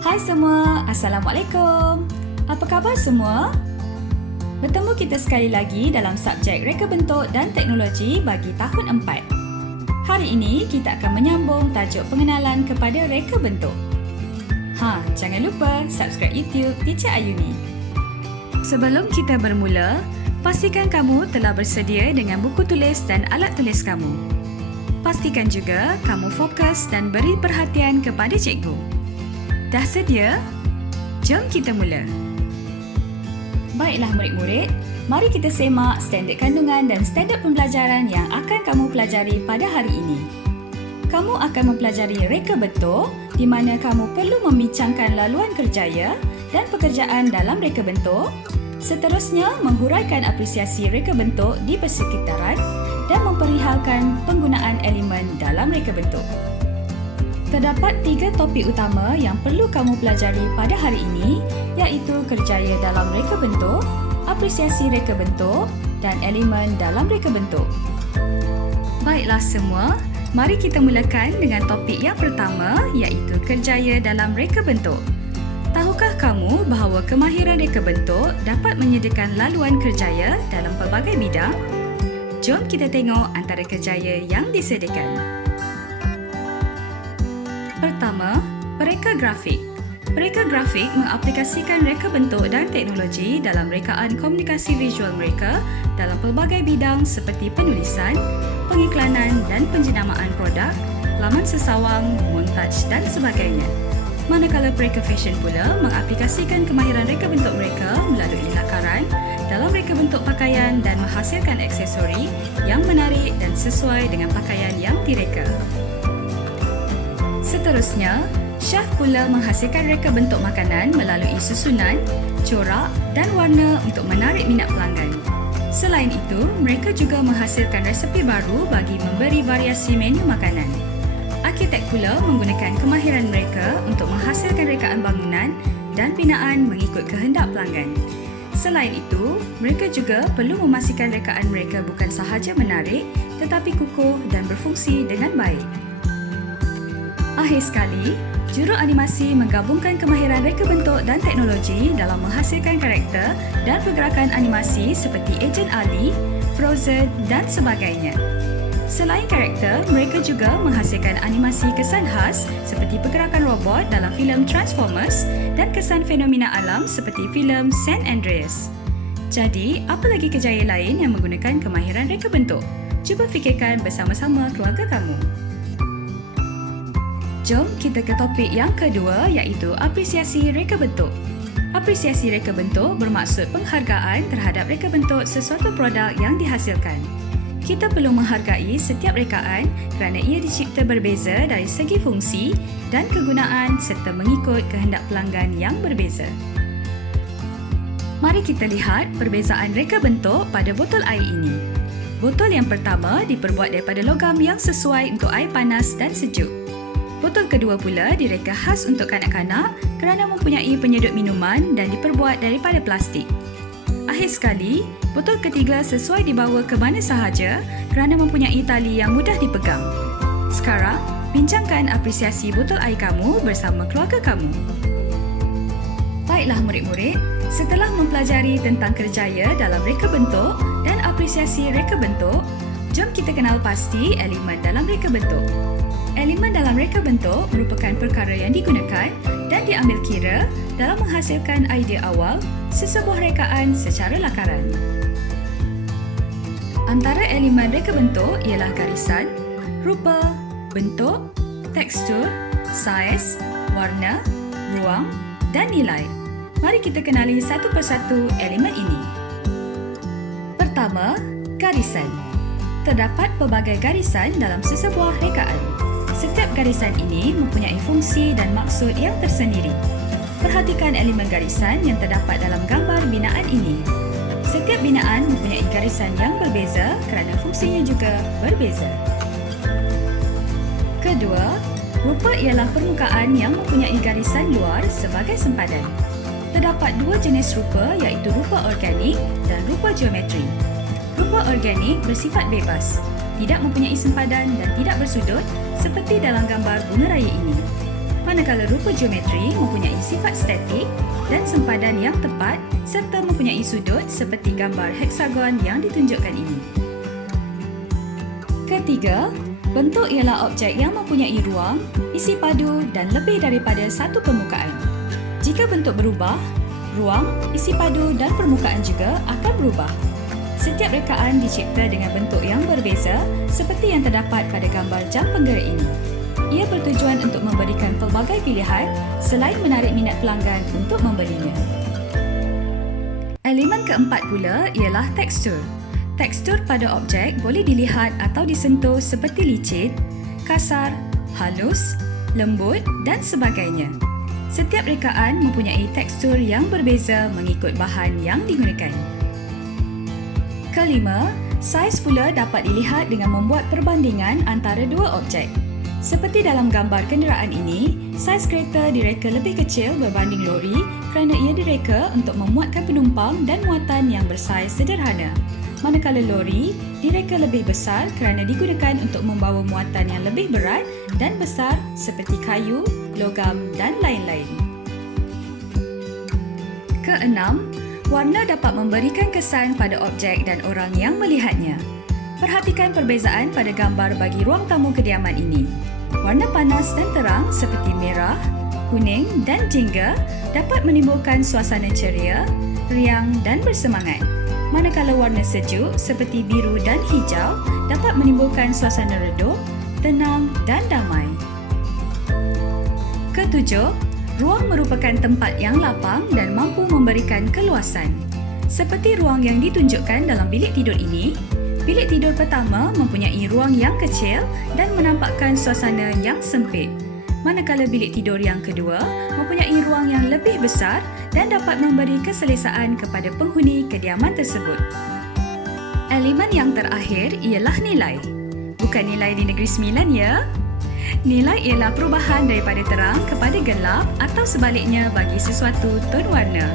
Hai semua, Assalamualaikum. Apa khabar semua? Bertemu kita sekali lagi dalam subjek Reka Bentuk dan Teknologi bagi tahun 4. Hari ini kita akan menyambung tajuk pengenalan kepada reka bentuk. Jangan lupa subscribe YouTube Teacher Ayuni. Sebelum kita bermula, pastikan kamu telah bersedia dengan buku tulis dan alat tulis kamu. Pastikan juga kamu fokus dan beri perhatian kepada cikgu. Dah sedia? Jom kita mula. Baiklah murid-murid, mari kita semak standard kandungan dan standard pembelajaran yang akan kamu pelajari pada hari ini. Kamu akan mempelajari reka bentuk di mana kamu perlu membincangkan laluan kerjaya dan pekerjaan dalam reka bentuk, seterusnya menghuraikan apresiasi reka bentuk di persekitaran dan memperihalkan penggunaan elemen dalam reka bentuk. Terdapat 3 topik utama yang perlu kamu pelajari pada hari ini, iaitu kerjaya dalam reka bentuk, apresiasi reka bentuk dan elemen dalam reka bentuk. Baiklah semua, mari kita mulakan dengan topik yang pertama, iaitu kerjaya dalam reka bentuk. Tahukah kamu bahawa kemahiran reka bentuk dapat menyediakan laluan kerjaya dalam pelbagai bidang? Jom kita tengok antara kerjaya yang disediakan. Pertama, pereka grafik. Pereka grafik mengaplikasikan reka bentuk dan teknologi dalam rekaan komunikasi visual mereka dalam pelbagai bidang seperti penulisan, pengiklanan dan penjenamaan produk, laman sesawang, montaj dan sebagainya. Manakala pereka fashion pula mengaplikasikan kemahiran reka bentuk mereka melalui lakaran dalam reka bentuk pakaian dan menghasilkan aksesori yang menarik dan sesuai dengan pakaian yang direka. Seterusnya, Syaf pula menghasilkan reka bentuk makanan melalui susunan, corak dan warna untuk menarik minat pelanggan. Selain itu, mereka juga menghasilkan resepi baru bagi memberi variasi menu makanan. Arkitek pula menggunakan kemahiran mereka untuk menghasilkan rekaan bangunan dan binaan mengikut kehendak pelanggan. Selain itu, mereka juga perlu memastikan rekaan mereka bukan sahaja menarik tetapi kukuh dan berfungsi dengan baik. Akhir sekali, juru animasi menggabungkan kemahiran reka bentuk dan teknologi dalam menghasilkan karakter dan pergerakan animasi seperti Ejen Ali, Frozen dan sebagainya. Selain karakter, mereka juga menghasilkan animasi kesan khas seperti pergerakan robot dalam filem Transformers dan kesan fenomena alam seperti filem San Andreas. Jadi, apa lagi kejayaan lain yang menggunakan kemahiran reka bentuk? Cuba fikirkan bersama-sama keluarga kamu. Jom kita ke topik yang kedua, iaitu apresiasi reka bentuk. Apresiasi reka bentuk bermaksud penghargaan terhadap reka bentuk sesuatu produk yang dihasilkan. Kita perlu menghargai setiap rekaan kerana ia dicipta berbeza dari segi fungsi dan kegunaan serta mengikut kehendak pelanggan yang berbeza. Mari kita lihat perbezaan reka bentuk pada botol air ini. Botol yang pertama diperbuat daripada logam yang sesuai untuk air panas dan sejuk. Botol kedua pula direka khas untuk kanak-kanak kerana mempunyai penyedut minuman dan diperbuat daripada plastik. Akhir sekali, botol ketiga sesuai dibawa ke mana sahaja kerana mempunyai tali yang mudah dipegang. Sekarang, bincangkan apresiasi botol air kamu bersama keluarga kamu. Baiklah murid-murid, setelah mempelajari tentang kerjaya dalam reka bentuk dan apresiasi reka bentuk, jom kita kenal pasti elemen dalam reka bentuk. Elemen dalam reka bentuk merupakan perkara yang digunakan dan diambil kira dalam menghasilkan idea awal sesebuah rekaan secara lakaran. Antara elemen reka bentuk ialah garisan, rupa, bentuk, tekstur, saiz, warna, ruang dan nilai. Mari kita kenali satu persatu elemen ini. Pertama, garisan. Terdapat pelbagai garisan dalam sesebuah rekaan. Setiap garisan ini mempunyai fungsi dan maksud yang tersendiri. Perhatikan elemen garisan yang terdapat dalam gambar binaan ini. Setiap binaan mempunyai garisan yang berbeza kerana fungsinya juga berbeza. Kedua, rupa ialah permukaan yang mempunyai garisan luar sebagai sempadan. Terdapat 2 jenis rupa, iaitu rupa organik dan rupa geometri. Rupa organik bersifat bebas, tidak mempunyai sempadan dan tidak bersudut seperti dalam gambar bunga raya ini. manakala rupa geometri mempunyai sifat statik dan sempadan yang tepat serta mempunyai sudut seperti gambar heksagon yang ditunjukkan ini. Ketiga, bentuk ialah objek yang mempunyai ruang, isi padu dan lebih daripada satu permukaan. Jika bentuk berubah, ruang, isi padu dan permukaan juga akan berubah. Setiap rekaan dicipta dengan bentuk yang berbeza seperti yang terdapat pada gambar jam penggerak ini. Ia bertujuan untuk memberikan pelbagai pilihan selain menarik minat pelanggan untuk membelinya. Elemen keempat pula ialah tekstur. Tekstur pada objek boleh dilihat atau disentuh seperti licin, kasar, halus, lembut dan sebagainya. Setiap rekaan mempunyai tekstur yang berbeza mengikut bahan yang digunakan. Kelima, saiz pula dapat dilihat dengan membuat perbandingan antara dua objek. Seperti dalam gambar kenderaan ini, saiz kereta direka lebih kecil berbanding lori kerana ia direka untuk memuatkan penumpang dan muatan yang bersaiz sederhana. Manakala lori direka lebih besar kerana digunakan untuk membawa muatan yang lebih berat dan besar seperti kayu, logam dan lain-lain. Keenam, warna dapat memberikan kesan pada objek dan orang yang melihatnya. Perhatikan perbezaan pada gambar bagi ruang tamu kediaman ini. Warna panas dan terang seperti merah, kuning dan jingga dapat menimbulkan suasana ceria, riang dan bersemangat. Manakala warna sejuk seperti biru dan hijau dapat menimbulkan suasana redup, tenang dan damai. Ketujuh, ruang merupakan tempat yang lapang dan mampu memberikan keluasan. Seperti ruang yang ditunjukkan dalam bilik tidur ini, bilik tidur pertama mempunyai ruang yang kecil dan menampakkan suasana yang sempit. Manakala bilik tidur yang kedua mempunyai ruang yang lebih besar dan dapat memberi keselesaan kepada penghuni kediaman tersebut. Elemen yang terakhir ialah nilai. Bukan nilai di Negeri Sembilan ya. Nilai ialah perubahan daripada terang kepada gelap atau sebaliknya bagi sesuatu tone warna.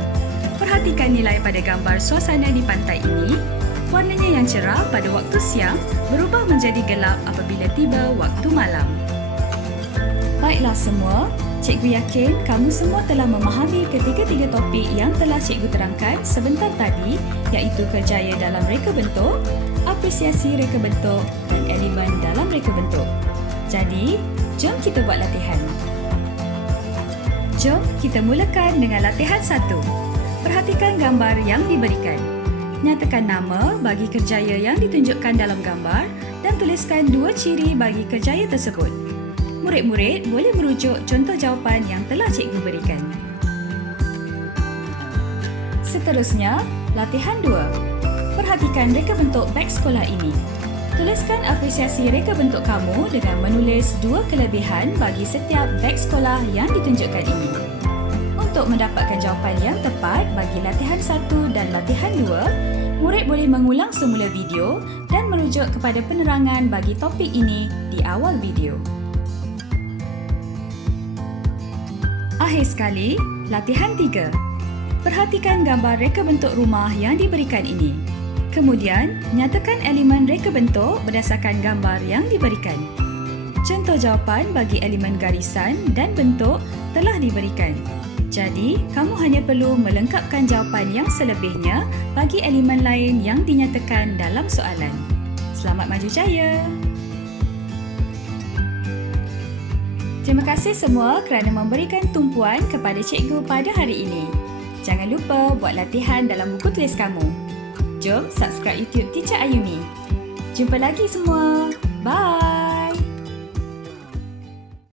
Perhatikan nilai pada gambar suasana di pantai ini. Warnanya yang cerah pada waktu siang berubah menjadi gelap apabila tiba waktu malam. Baiklah semua, cikgu yakin kamu semua telah memahami ketiga-tiga topik yang telah cikgu terangkan sebentar tadi, iaitu kerjaya dalam reka bentuk, apresiasi reka bentuk dan elemen dalam reka bentuk. Jadi, jom kita buat latihan. Jom kita mulakan dengan latihan 1. Perhatikan gambar yang diberikan. Nyatakan nama bagi kerjaya yang ditunjukkan dalam gambar dan tuliskan 2 ciri bagi kerjaya tersebut. Murid-murid boleh merujuk contoh jawapan yang telah cikgu berikan. Seterusnya, latihan 2. Perhatikan reka bentuk beg sekolah ini. Tuliskan apresiasi reka bentuk kamu dengan menulis 2 kelebihan bagi setiap beg sekolah yang ditunjukkan ini. Untuk mendapatkan jawapan yang tepat bagi latihan 1 dan latihan 2, murid boleh mengulang semula video dan merujuk kepada penerangan bagi topik ini di awal video. Akhir sekali, latihan 3. Perhatikan gambar reka bentuk rumah yang diberikan ini. Kemudian, nyatakan elemen reka bentuk berdasarkan gambar yang diberikan. Contoh jawapan bagi elemen garisan dan bentuk telah diberikan. Jadi, kamu hanya perlu melengkapkan jawapan yang selebihnya bagi elemen lain yang dinyatakan dalam soalan. Selamat maju jaya! Terima kasih semua kerana memberikan tumpuan kepada cikgu pada hari ini. Jangan lupa buat latihan dalam buku tulis kamu. Jom subscribe YouTube Teacher Ayumi. Jumpa lagi semua. Bye!